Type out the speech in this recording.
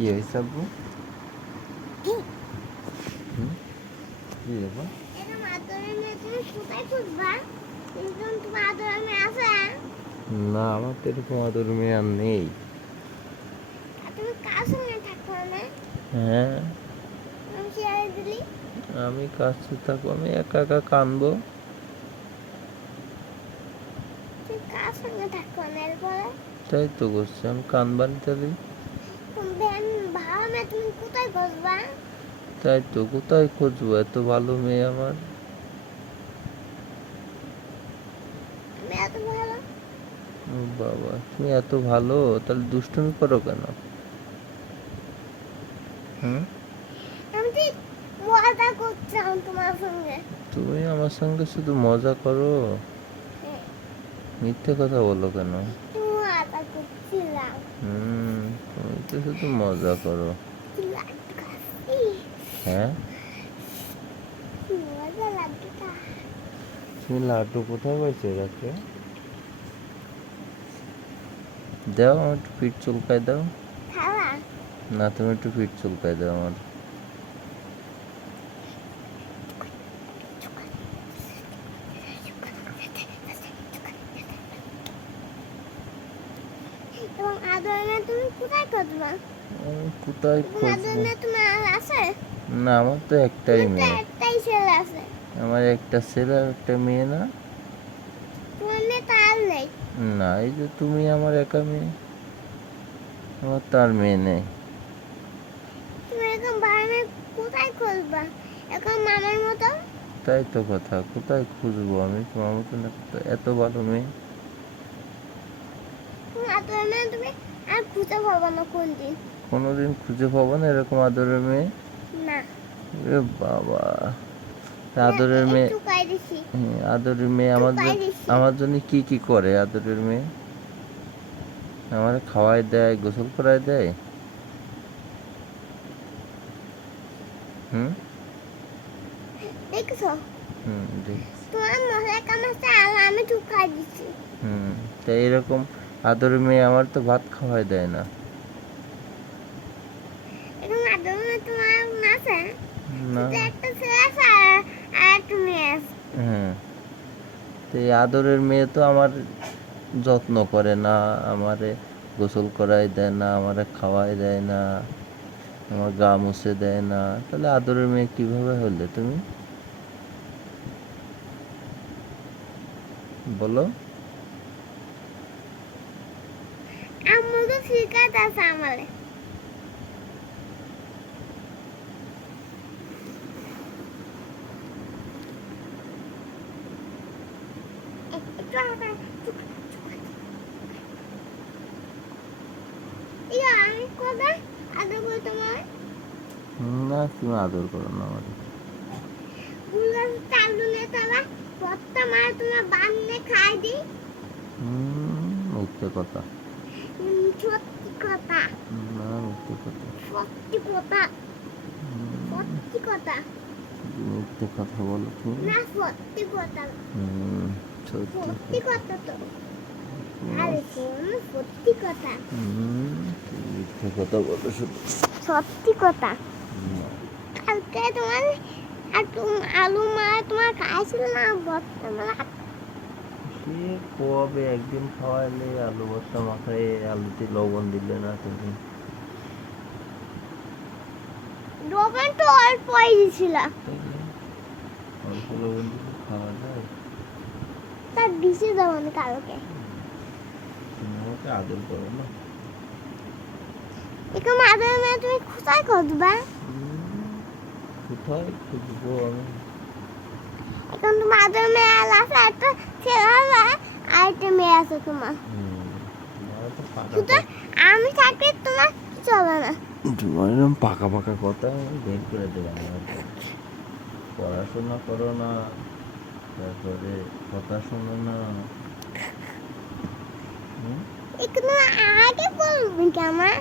কি হয়েছে আব্বু? কি ব্যাপার? না, আমার তো এরকম আদর মেয়ে আর নেই। হ্যাঁ, আমি কার সাথে থাকবো? আমি একা একা কানবো। তাই তো করছি, আমি কানবানি তাহলে। তাই তো, কোথায় খুঁজবো এত ভালো মেয়ে আমার? ও বাবা, তুমি এত ভালো, তাহলে দুষ্টুমি করো কেন? হুম, তুমি আমার সঙ্গে শুধু মজা করো, মিথ্যে কথা বলো কেন? তুমি তো শুধু মজা করো। হ্যাঁ, তুমি লাড্ডু কোথায় পাইছো রাখে? দাও, আমার একটু পিঠ চুলকায় দাও। না, তুমি একটু পিঠ চুলকায় দাও আমার। কোথায় খুঁজবো? না, আমার তো একটাই মেয়ে। আমার একটা ছেলে আর একটা মেয়ে। না না, এই যে তুমি আমার একা মেয়ে, আমার তার মেয়ে নেই। তাই তো কথা, কোথায় খুঁজবো আমি তোমার মতন এত ভালো মেয়ে? কোনোদিন খুঁজে পাবো না এরকম আদরের মেয়ে। এ বাবা, আদরের মেয়ে, আদরের মেয়ে আমার জন্য কি কি করে আদরের মেয়ে? আমার খাওয়াই দেয়, গোসল করায় দেয়। হুম তাই এরকম আদরের মেয়ে আমার তো ভাত খাওয়াই দেয় না। হ্যাঁ, তো এই আদরের মেয়ে তো আমার যত্ন করে না, আমারে গোসল করাই দেয় না, আমারে খাওয়াই দেয় না, আমার গা মুছে দেয় না। তাহলে আদরের মেয়ে কিভাবে হলে তুমি বলো? না, তুমি আদর করো না আমার। মিথ্যে কথা। না, মিথ্যে কথা বলো তুমি। সত্যি কথা মিথ্যে কথা বলো শুধু। সত্যি কথা। কালকে তোমার আলু মা তোমার খাইছিল না ভর্তা মাখা? সে কবে একদিন খাওয়াইলে আলু ভর্তা মাখায়, আলুতে লবণ দিলে না তুমি। লবণ তো অল্পই দিছিল। অল্প লবণ দিলে খাওয়া যায়? তার বেশি লবণ কালকে। তুমি আমাকে আদর করো না। এরকম আদর মেয়ে তুমি কোথায় খুঁজবা? কোথায় খুঁজবো আমি? এখন তোমার আদর মেয়ে আছে, একটা ছেলে আছে আর একটা মেয়ে আছে তোমার। আমি থাকলে তোমার চলে না। তোমার এরকম পাকা পাকা কথা বের করে দেবে না। পড়াশোনা করো না, তারপরে কথা শোনো না। এগুলো আগে বলবি কি আমার?